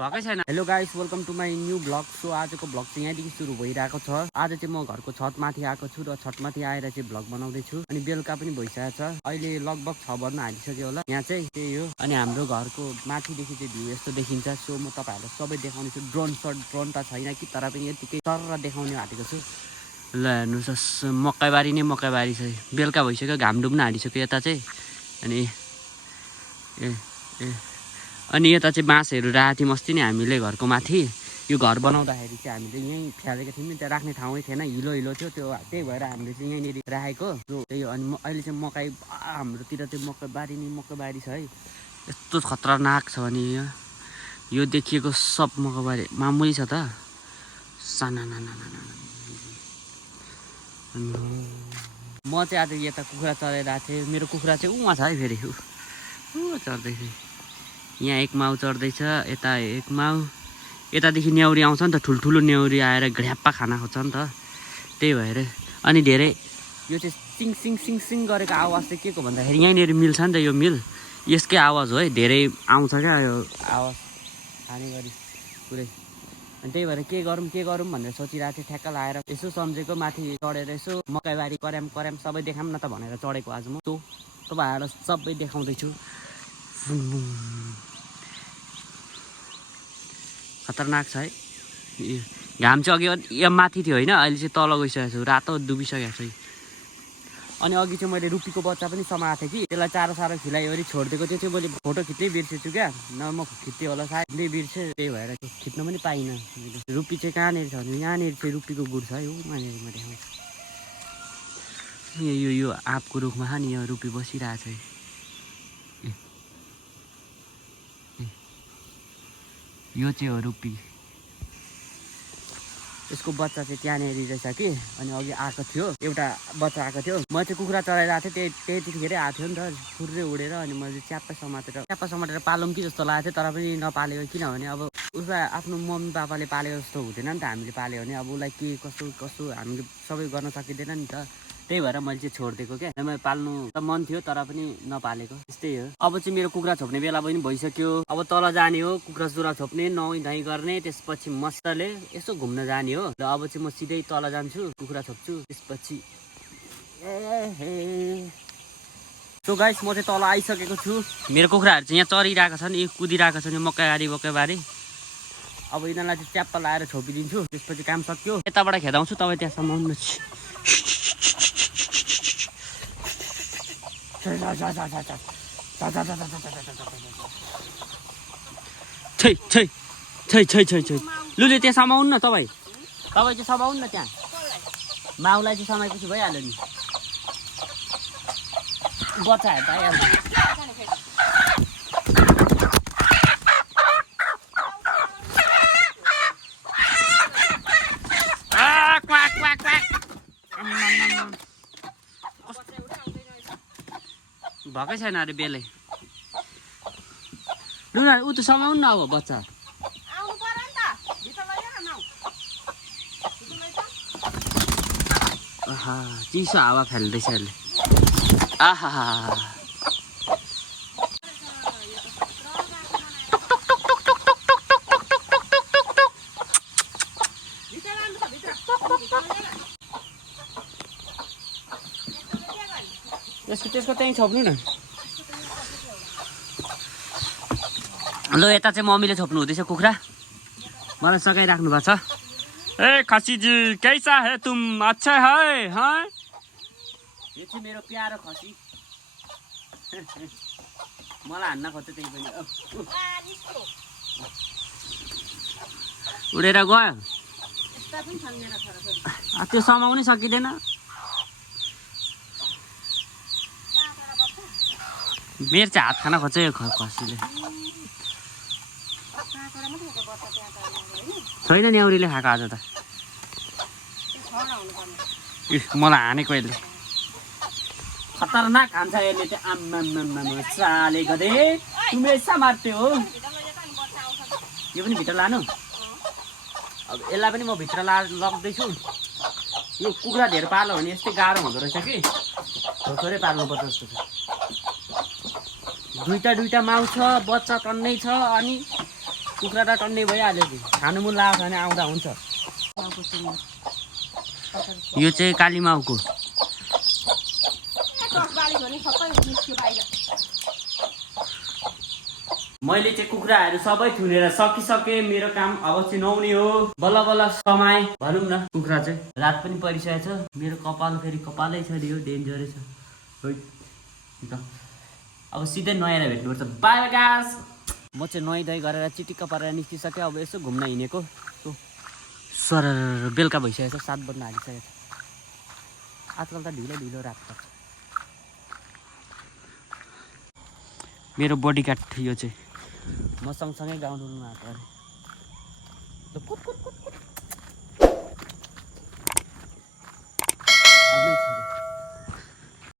भकै छैन। Hello guys, welcome to my new blog. So आजको blog चाहिँ यहाँदेखि सुरु भइरहेको छ। आज चाहिँ म घरको छतमाथि आएको छु र छतमाथि आएर चाहिँ ब्लग बनाउँदैछु। अनि बेलुका पनि भइसकेको छ, अहिले लगभग 6 बज्न हालिसक्यो होला। यहाँ चाहिँ त्यही हो। अनि हाम्रो घरको माथिदेखि चाहिँ भ्यू यस्तो देखिन्छ। सो म तपाईँहरूलाई सबै देखाउने छु। ड्रोन त छैन कि, तर पनि यतिकै तर देखाउने आँटेको छु। ल हेर्नुहोस्, मकैबारी नै मकैबारी छ। बेलुका भइसक्यो, घाम डुब्न हालिसक्यो यता चाहिँ। अनि यता चाहिँ बाँसहरू राखेको थियौँ अस्ति नै हामीले घरको माथि। यो घर बनाउँदाखेरि चाहिँ हामीले यहीँ फ्यालेको थियौँ नि, त्यहाँ राख्ने ठाउँै थिएन, हिलो थियो त्यो, त्यही भएर हामीले चाहिँ यहीँनिर राखेको। त्यही हो। अनि अहिले चाहिँ मकै हाम्रोतिर चाहिँ मकैबारी छ है। यस्तो खतरनाक छ भने यो देखिएको सब मकैबारी मामुली छ त, साना। म चाहिँ आज यता कुखुरा चराइरहेको थिएँ। मेरो कुखुरा चाहिँ उहाँ छ है, फेरि चढ्दैछ। यहाँ एक माउ चढ्दैछ, यता एक माउ। यतादेखि न्याउरी आउँछ नि त, ठुल्ठुलो न्याउरी आएर घ्याप्पा खाना खोज्छ नि त, त्यही भएर। अनि धेरै यो चाहिँ सिङ गरेको आवाज चाहिँ के को भन्दाखेरि यहीँनिर मिल छ नि त, यो मिल यसकै आवाज हो है। धेरै आउँछ क्या यो आवाज खाने गरी पुरै। अनि त्यही भएर के गरौँ भनेर सोचिरहेको थिएँ। ठ्याक्क लाएर यसो सम्झेको माथि चढेर यसो मकैबारी कर्याम सबै देखाऊँ न त भनेर चढेको आज म। तपाईँहरूलाई सबै देखाउँदैछु। खतरनाक छ है। घाम चाहिँ अघि यहाँ माथि थियो होइन, अहिले चाहिँ तल गइसकेको छु, रातो डुबिसकेको छ। अनि अघि चाहिँ मैले रुपीको बच्चा पनि समाएको थिएँ कि, त्यसलाई चारो खिलाइवरी छोडिदिएको थियो। चाहिँ मैले फोटो खिच्नै बिर्सेछु क्या, न म खिच्थेँ होला सायद, बिर्सेँ, त्यही भएर खिच्न पनि पाइनँ। रुपी चाहिँ कहाँनिर छ भने यहाँनिर चाहिँ रुपीको गुड छ है, यहाँनिर म देखाउँछु। यो आँपको रुखमा छ नि, यहाँ रुपी बसिरहेको छ। यो चाहिँ हो रुपी, यसको बच्चा चाहिँ त्यहाँनिर रहेछ कि। अनि अघि आएको थियो, एउटा बच्चा आएको थियो। म चाहिँ कुखुरा चराइरहेको थिएँ, त्यतिखेरै आएको थियो नि त, फुर्रै उडेर। अनि मैले च्याप्पा समातेर पालौँ कि जस्तो लागेको थियो, तर पनि नपालेको। किनभने अब उसलाई आफ्नो मम्मी पापाले पालेको जस्तो हुँदैन नि त, हामीले पाल्यो भने। अब उसलाई के कसो हामीले सबै गर्न सकिँदैन नि त, त्यही भएर मैले चाहिँ छोडिदिएको क्या। मैले पाल्नु त मन थियो, तर पनि नपालेको, त्यस्तै हो। अब चाहिँ मेरो कुखुरा छोप्ने बेला पनि भइसक्यो। अब तल जाने हो, कुखुरा सुरा छोप्ने, नुहाइ धुवाइ गर्ने, त्यसपछि मजाले यसो घुम्न जाने हो। र अब चाहिँ म सिधै तल जान्छु, कुखुरा छोप्छु, त्यसपछि। सो गाइस, म चाहिँ तल आइसकेको छु। मेरो कुखुराहरू चाहिँ यहाँ चरिरहेको छ नि, कुदिरहेको छ नि, मकैबारी। अब यिनीहरूलाई चाहिँ च्याप्पा लाएर छोपिदिन्छु, त्यसपछि काम सक्यो। यताबाट खेदाउँछु, तपाईँ त्यहाँसम्म आउनु। छै लुले त्यहाँ समाउनु न, तपाईँ चाहिँ समाउनु न त्यहाँ। माउलाई चाहिँ समाएपछि भइहाल्यो नि, बच्चाहरू त आइहाल्छ। भएकै छैन अरे बेलै। लु न, ऊ त समाउनु न अब बच्चा। आहा, चिसो हावा फाल्दैछ अहिले। आहा, त्यसको त्यहीँ छोप्नु न। ल यता चाहिँ मम्मीले छोप्नु हुँदैछ कुखुरा, मलाई सघाइराख्नु भएको छ। ए खसी जी, कैसा है तुम, अच्छा है? हाँ, यो चाहिँ मेरो प्यारो खसी। मलाई हान्न खोज्छ, त्यही पनि उडेर गयो। त्यो समाउनै सकिँदैन। मेरो चाहिँ हात खान खोज्छ यो खसीले। छैन, न्याउरीले खाएको आज त। मलाई हानेको यसले, खतरनाक खान्छ यसले चाहिँ। आम्मा साले गदे, तिमी यसा मार्थे हो। यो पनि भित्र लानु। अब यसलाई पनि म भित्र लग्दैछु। यो कुखुरा धेरै पाल्यो भने यस्तै गाह्रो हुँदो रहेछ कि, थोरै पाल्नुपर्छ जस्तो छ। दुईटा माउ छ, बच्चा टन्नै छ। अनि कुखुरा त टन्नै भइहाल्यो कि खानु मन लाग्छ भने आउँदा हुन्छ। यो चाहिँ काली माउको मैले चाहिँ कुखुराहरू सबै थुनेर सकिसके। मेरो काम अब चिनाउने हो। बल्ल बल्ल समाए भनौँ न। कुखुरा चाहिँ रात पनि परिसकेको छ। मेरो कपाल फेरि कपालै छ यो डेन्जरै छ। अब सिधै नुहाएर भेट्नुपर्छ। By guys. म चाहिँ नुहाइधुवाइ गरेर चिटिक्क पारेर निस्किसकेँ। अब यसो घुम्न हिँडेको। सर बेलुका भइसकेको छ, 7 बज्न हालिसकेको छ। आजकल त ढिलो ढिलो रात पर्छ। मेरो बडी गार्ड यो चाहिँ म सँगसँगै गाउँ डुल्नु आएको अरे। कुद कुद